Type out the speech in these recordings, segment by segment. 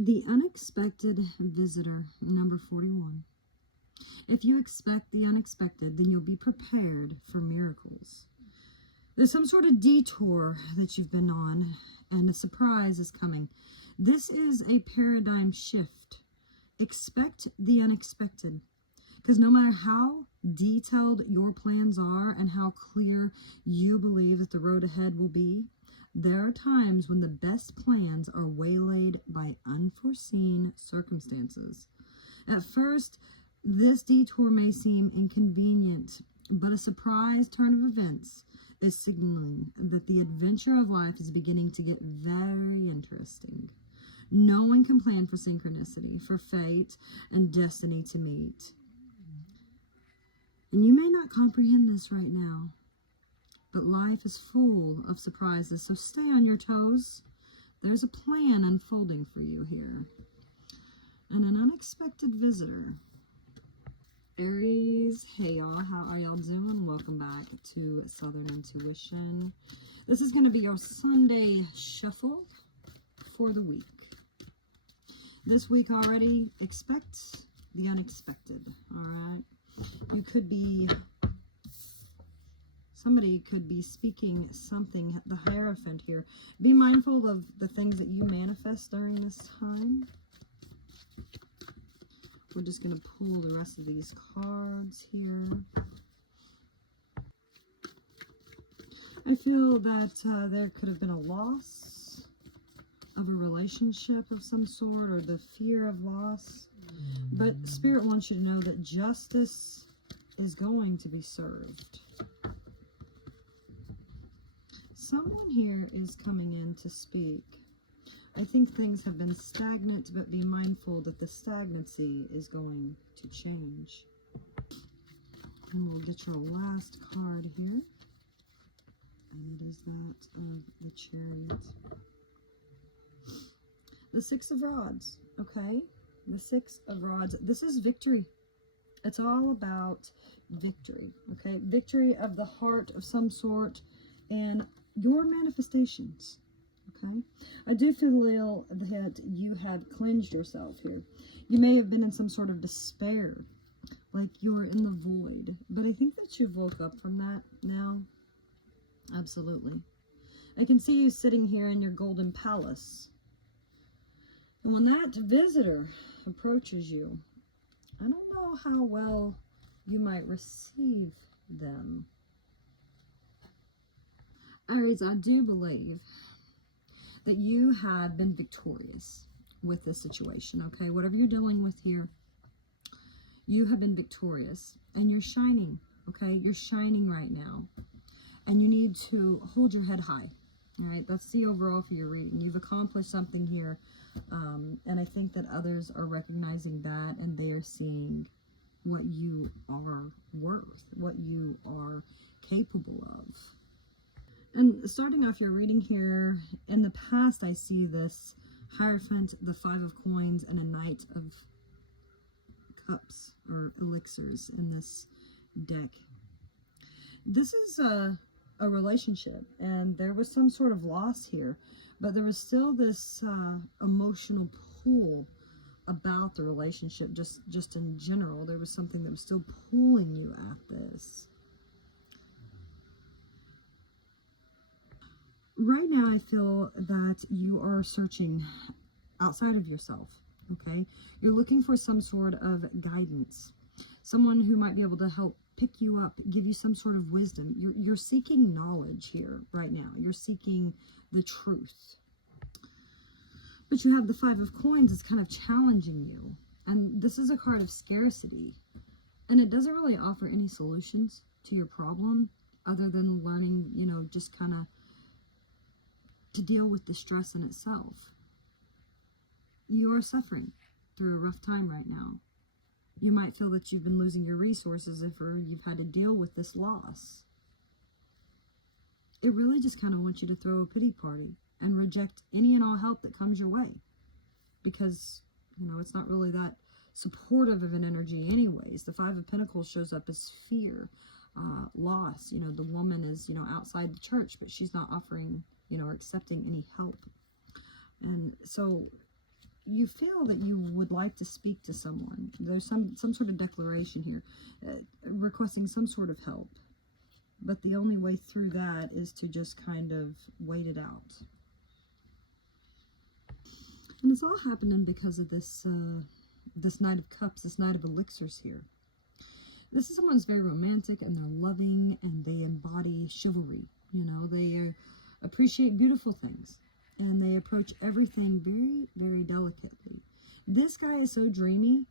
The unexpected visitor, number 41. If you expect the unexpected, then you'll be prepared for miracles. There's some sort of detour that you've been on, and a surprise is coming. This is a paradigm shift. Expect the unexpected. Because no matter how detailed your plans are and how clear you believe that the road ahead will be, there are times when the best plans are waylaid by unforeseen circumstances. At first, this detour may seem inconvenient, but a surprise turn of events is signaling that the adventure of life is beginning to get very interesting. No one can plan for synchronicity, for fate and destiny to meet. And you may not comprehend this right now, but life is full of surprises, so stay on your toes. There's a plan unfolding for you here. And an unexpected visitor. Aries, hey y'all, how are y'all doing? Welcome back to Southern Intuition. This is going to be your Sunday shuffle for the week. This week already, expect the unexpected, alright? You could be, somebody could be speaking something, the Hierophant here. Be mindful of the things that you manifest during this time. We're just going to pull the rest of these cards here. I feel that there could have been a loss of a relationship of some sort, or the fear of loss. But Spirit wants you to know that justice is going to be served. Someone here is coming in to speak. I think things have been stagnant, but be mindful that the stagnancy is going to change. And we'll get your last card here. And it is that of the Chariot. The Six of Rods, okay? The Six of Rods. This is victory. It's all about victory, okay? Victory of the heart of some sort and your manifestations, okay? I do feel that you have cleansed yourself here. You may have been in some sort of despair, like you're in the void. But I think that you've woke up from that now. Absolutely. I can see you sitting here in your golden palace. And when that visitor approaches you, I don't know how well you might receive them. Aries, I do believe that you have been victorious with this situation, okay? Whatever you're dealing with here, you have been victorious. And you're shining, okay? You're shining right now. And you need to hold your head high, all right? That's the overall for your reading. You've accomplished something here. And I think that others are recognizing that, and they are seeing what you are worth, what you are capable of. And starting off your reading here, in the past I see this Hierophant, the Five of Coins, and a Knight of Cups, or elixirs, in this deck. This is a relationship, and there was some sort of loss here, but there was still this emotional pull about the relationship, just in general. There was something that was still pulling you at this. Right now, I feel that you are searching outside of yourself, okay? You're looking for some sort of guidance, someone who might be able to help pick you up, give you some sort of wisdom. You're seeking knowledge here right now. You're seeking the truth. But you have the Five of Coins. It's kind of challenging you. And this is a card of scarcity. And it doesn't really offer any solutions to your problem other than learning, you know, just kind of to deal with the stress in itself. You are suffering through a rough time right now. You might feel that you've been losing your resources if you've had to deal with this loss. It really just kind of wants you to throw a pity party and reject any and all help that comes your way. Because, you know, it's not really that supportive of an energy anyways. The Five of Pentacles shows up as fear, loss. You know, the woman is, you know, outside the church, but she's not offering, you know, or accepting any help. And so you feel that you would like to speak to someone. There's some sort of declaration here, requesting some sort of help. But the only way through that is to just kind of wait it out. And it's all happening because of this this Knight of Cups, this Knight of Elixirs here. This is someone who's very romantic, and they're loving, and they embody chivalry. You know, they appreciate beautiful things, and they approach everything very, very delicately. This guy is so dreamy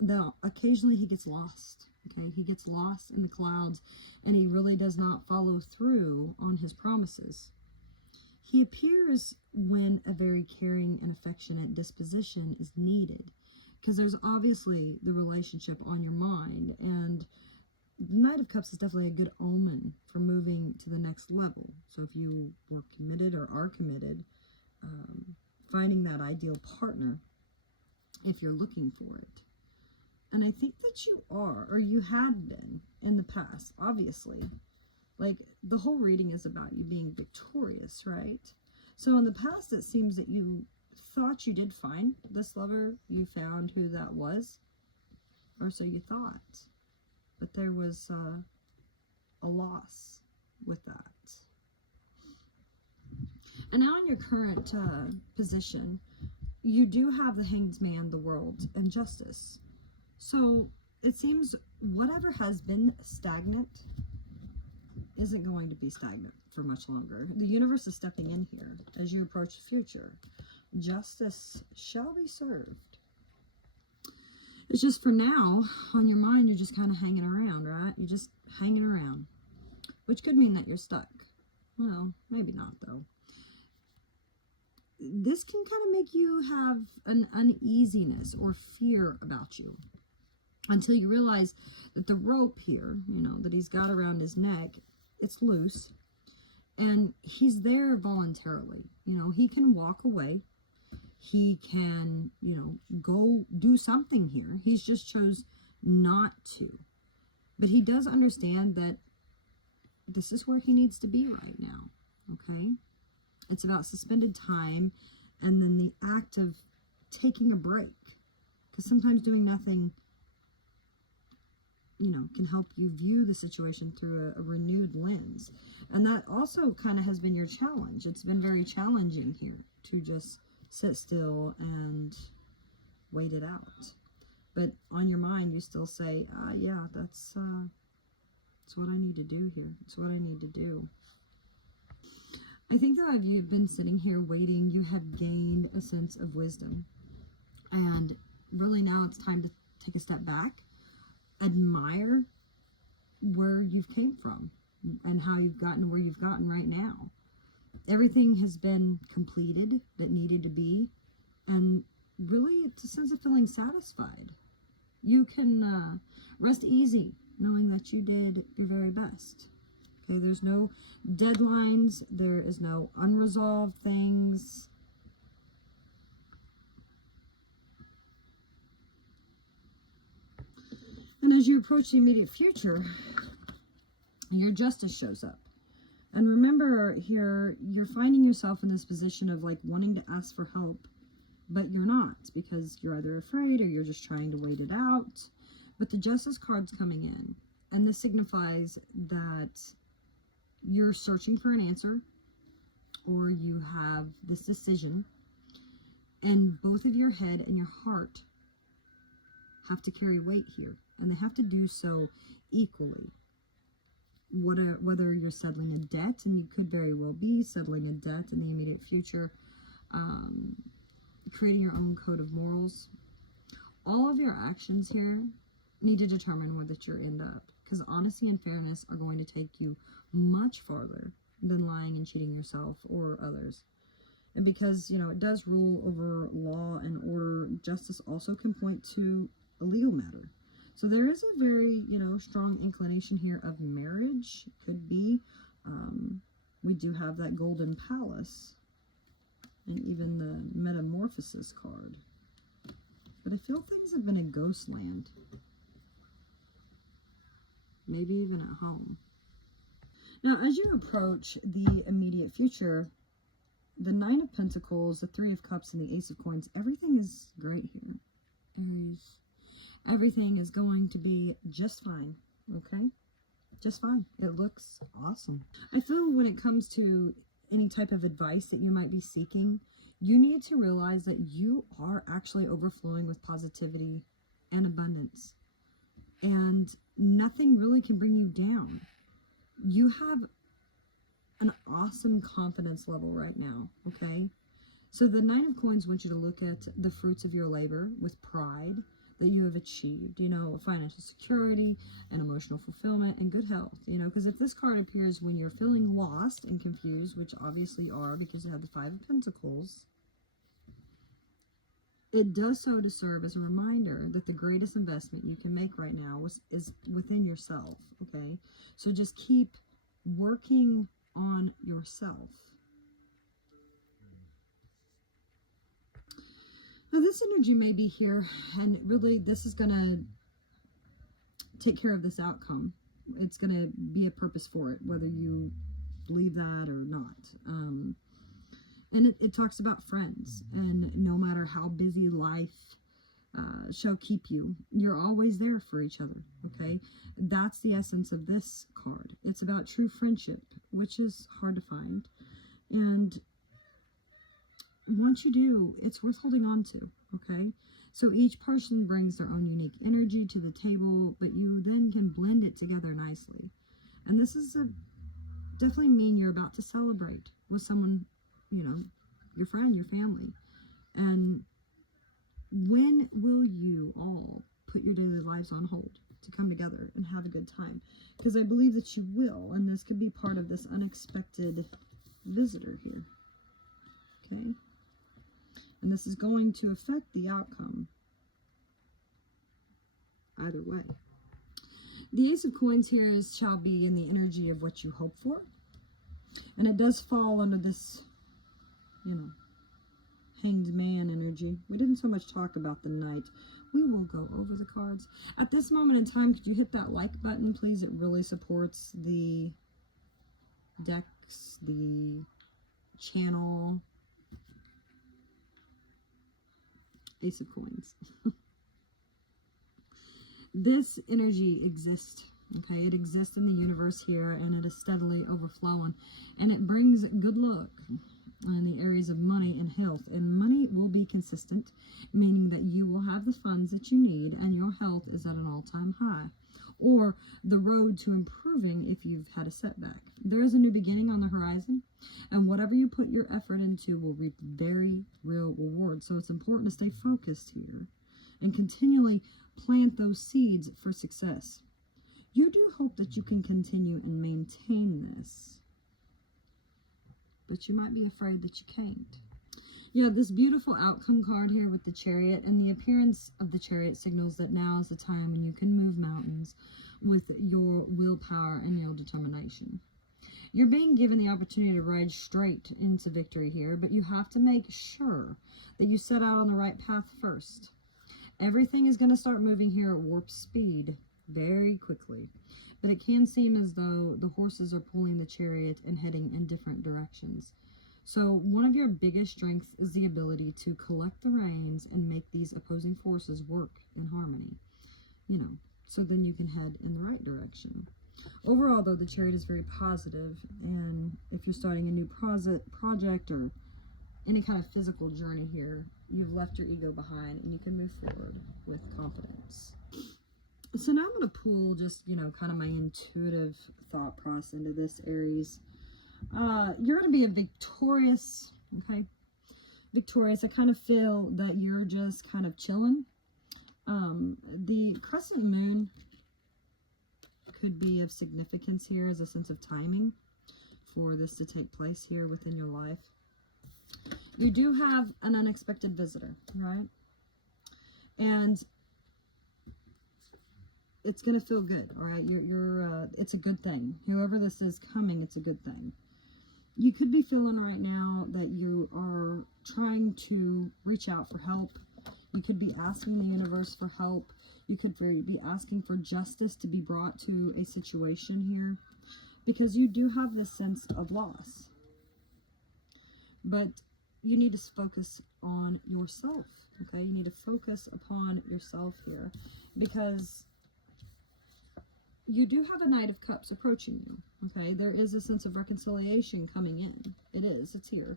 that occasionally he gets lost. Okay, he gets lost in the clouds, and he really does not follow through on his promises. He appears when a very caring and affectionate disposition is needed, because there's obviously the relationship on your mind, and the Knight of Cups is definitely a good omen for moving to the next level. So if you were committed or are committed, finding that ideal partner, if you're looking for it. And I think that you are, or you have been in the past, obviously. Like, the whole reading is about you being victorious, right? So in the past, it seems that you thought you did find this lover. You found who that was, or so you thought. But there was a loss with that. And now in your current position, you do have the Hanged Man, the World, and Justice. So it seems whatever has been stagnant isn't going to be stagnant for much longer. The universe is stepping in here as you approach the future. Justice shall be served. It's just for now, on your mind, you're just kind of hanging around, right? You're just hanging around, which could mean that you're stuck. Well, maybe not, though. This can kind of make you have an uneasiness or fear about you, until you realize that the rope here, you know, that he's got around his neck, it's loose, and he's there voluntarily. You know, he can walk away. He can, you know, go do something here. He's just chose not to. But he does understand that this is where he needs to be right now, okay? It's about suspended time, and then the act of taking a break. Because sometimes doing nothing, you know, can help you view the situation through a renewed lens. And that also kind of has been your challenge. It's been very challenging here to just sit still and wait it out. But on your mind, you still say, yeah, that's what I need to do here. It's what I need to do. I think that if you've been sitting here waiting, you have gained a sense of wisdom. And really now it's time to take a step back, admire where you've came from and how you've gotten where you've gotten right now. Everything has been completed that needed to be, and really it's a sense of feeling satisfied. You can rest easy knowing that you did your very best. Okay, there's no deadlines, there is no unresolved things. And as you approach the immediate future, your justice shows up. And remember here, you're finding yourself in this position of like wanting to ask for help, but you're not, because you're either afraid or you're just trying to wait it out. But the justice card's coming in, and this signifies that you're searching for an answer, or you have this decision, and both of your head and your heart have to carry weight here, and they have to do so equally. Whether you're settling a debt, and you could very well be settling a debt in the immediate future, creating your own code of morals, all of your actions here need to determine where that you're end up, because honesty and fairness are going to take you much farther than lying and cheating yourself or others. And because, you know, it does rule over law and order, justice also can point to a legal matter. So there is a very, you know, strong inclination here of marriage. Could be. We do have that Golden Palace and even the Metamorphosis card. But I feel things have been a ghost land. Maybe even at home. Now, as you approach the immediate future, the Nine of Pentacles, the Three of Cups, and the Ace of Coins, everything is great here, Aries. Everything is going to be just fine, okay? Just fine. It looks awesome. I feel when it comes to any type of advice that you might be seeking, you need to realize that you are actually overflowing with positivity and abundance. And nothing really can bring you down. You have an awesome confidence level right now, okay? So the Nine of Coins wants you to look at the fruits of your labor with pride that you have achieved, you know, financial security and emotional fulfillment and good health, you know, because if this card appears when you're feeling lost and confused, which obviously you are because you have the Five of Pentacles, it does so to serve as a reminder that the greatest investment you can make right now is within yourself, okay? So just keep working on yourself. Now this energy may be here, and really this is going to take care of this outcome. It's going to be a purpose for it, whether you believe that or not. And it talks about friends, and no matter how busy life shall keep you, you're always there for each other, okay? That's the essence of this card. It's about true friendship, which is hard to find. And once you do, it's worth holding on to, okay? So each person brings their own unique energy to the table, but you then can blend it together nicely. And this is definitely mean you're about to celebrate with someone, you know, your friend, your family. And when will you all put your daily lives on hold to come together and have a good time? Because I believe that you will, and this could be part of this unexpected visitor here, okay? And this is going to affect the outcome either way. The Ace of Coins here shall be in the energy of what you hope for. And it does fall under this, you know, Hanged Man energy. We didn't so much talk about the Knight. We will go over the cards. At this moment in time, could you hit that like button, please? It really supports the decks, the channel. Ace of Coins. This energy exists, okay? It exists in the universe here, and it is steadily overflowing, and it brings good luck in the areas of money and health. And money will be consistent, meaning that you will have the funds that you need, and your health is at an all-time high, or the road to improving if you've had a setback. There is a new beginning on the horizon, and whatever you put your effort into will reap very real rewards. So it's important to stay focused here and continually plant those seeds for success. You do hope that you can continue and maintain this, but you might be afraid that you can't. Yeah, this beautiful outcome card here with the Chariot, and the appearance of the Chariot signals that now is the time when you can move mountains with your willpower and your determination. You're being given the opportunity to ride straight into victory here, but you have to make sure that you set out on the right path first. Everything is going to start moving here at warp speed very quickly, but it can seem as though the horses are pulling the chariot and heading in different directions. So one of your biggest strengths is the ability to collect the reins and make these opposing forces work in harmony, you know, so then you can head in the right direction. Overall, though, the Chariot is very positive, and if you're starting a new project or any kind of physical journey here, you've left your ego behind and you can move forward with confidence. So now I'm going to pull just, you know, kind of my intuitive thought process into this, Aries. You're going to be a victorious, okay? Victorious. I kind of feel that you're just kind of chilling. The crescent moon could be of significance here as a sense of timing for this to take place here within your life. You do have an unexpected visitor, right? And it's going to feel good, all right? It's a good thing. Whoever this is coming, it's a good thing. You could be feeling right now that you are trying to reach out for help. You could be asking the universe for help. You could be asking for justice to be brought to a situation here, because you do have this sense of loss. But you need to focus on yourself, okay? You need to focus upon yourself here, because you do have a Knight of Cups approaching you, okay? There is a sense of reconciliation coming in. It is. It's here.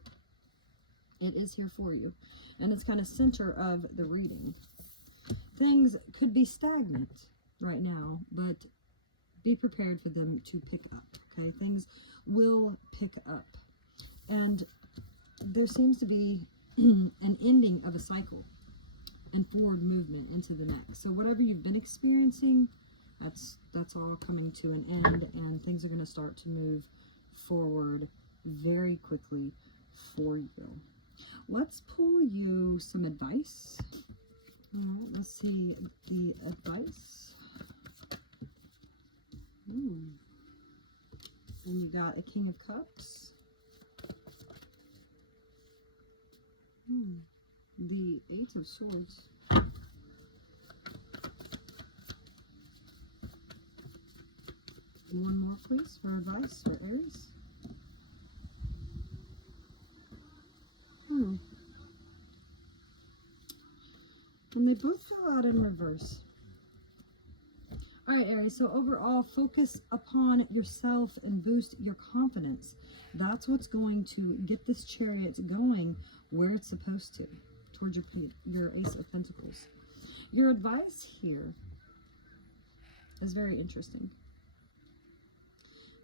It is here for you. And it's kind of center of the reading. Things could be stagnant right now, but be prepared for them to pick up, okay? Things will pick up. And there seems to be an ending of a cycle and forward movement into the next. So whatever you've been experiencing, that's all coming to an end, and things are going to start to move forward very quickly for you. Let's pull you some advice. All right, let's see the advice. And you got a King of Cups. The Eight of Swords. One more, please, for advice for Aries. And they both fell out in reverse. All right, Aries, so overall, focus upon yourself and boost your confidence. That's what's going to get this Chariot going where it's supposed to, towards your Ace of Pentacles. Your advice here is very interesting,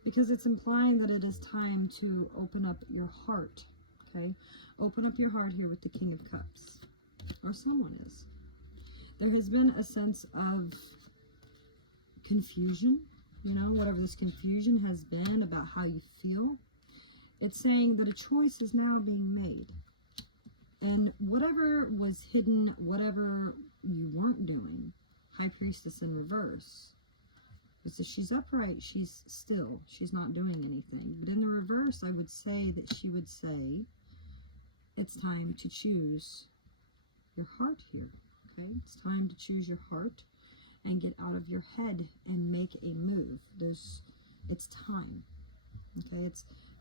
because it's implying that it is time to open up your heart, okay? Open up your heart here with the King of Cups, or someone is. There has been a sense of confusion, you know, whatever this confusion has been about how you feel. It's saying that a choice is now being made. And whatever was hidden, whatever you weren't doing, High Priestess in reverse, so she's upright, she's still, she's not doing anything. But in the reverse, I would say that she would say, it's time to choose your heart here, okay? It's time to choose your heart and get out of your head and make a move. It's time, okay?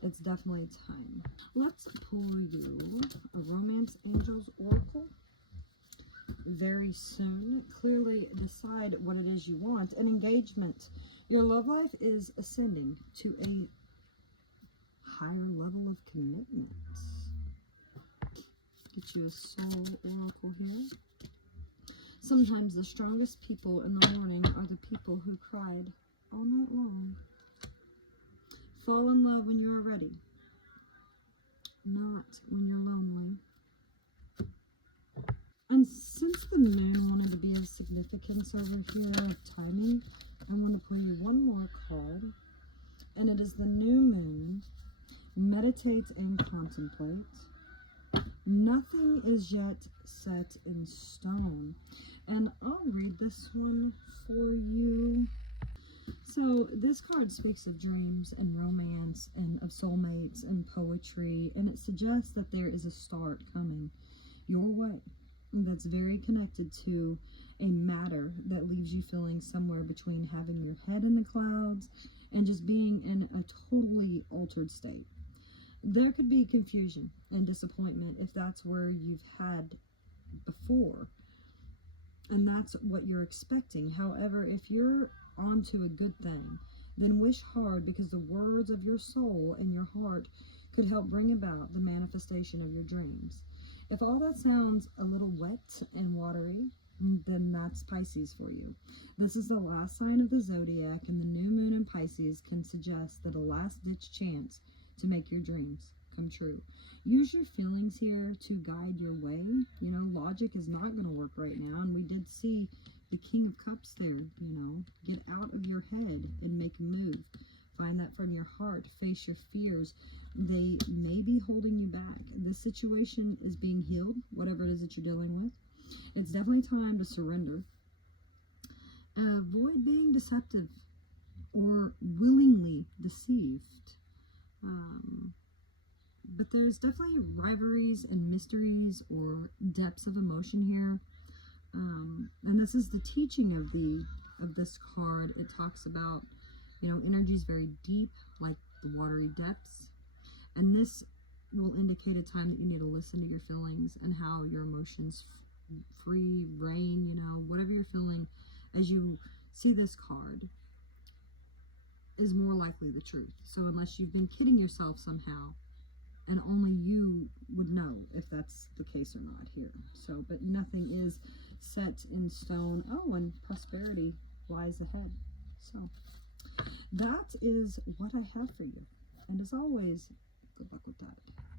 It's definitely time. Let's pull you a Romance Angels Oracle very soon. Clearly decide what it is you want. An engagement. Your love life is ascending to a higher level of commitment. Get you a Soul Oracle here. Sometimes the strongest people in the morning are the people who cried all night long. Fall in love when you are ready, not when you're lonely. And since the moon wanted to be of significance over here of timing, I want to play you one more card. And it is the new moon. Meditate and contemplate. Nothing is yet set in stone. And I'll read this one for you. So this card speaks of dreams and romance and of soulmates and poetry, and it suggests that there is a start coming your way that's very connected to a matter that leaves you feeling somewhere between having your head in the clouds and just being in a totally altered state. There could be confusion and disappointment if that's where you've had before, and that's what you're expecting. However, if you're onto a good thing, then wish hard, because the words of your soul and your heart could help bring about the manifestation of your dreams. If all that sounds a little wet and watery, then that's Pisces for you. This is the last sign of the zodiac, and the new moon in Pisces can suggest that a last-ditch chance to make your dreams come true. Use your feelings here to guide your way. You know, logic is not going to work right now, and we did see the King of Cups there. You know, get out of your head and make a move. Find that from your heart. Face your fears. They may be holding you back. This situation is being healed, whatever it is that you're dealing with. It's definitely time to surrender. Avoid being deceptive or willingly deceived. But there's definitely rivalries and mysteries or depths of emotion here. And this is the teaching of this card. It talks about, you know, energy is very deep, like the watery depths. And this will indicate a time that you need to listen to your feelings and how your emotions free reign, you know, whatever you're feeling as you see this card is more likely the truth. So unless you've been kidding yourself somehow, and only you would know if that's the case or not here. So, but nothing is set in stone. Oh, and prosperity lies ahead. So that is what I have for you. And as always, good luck with that.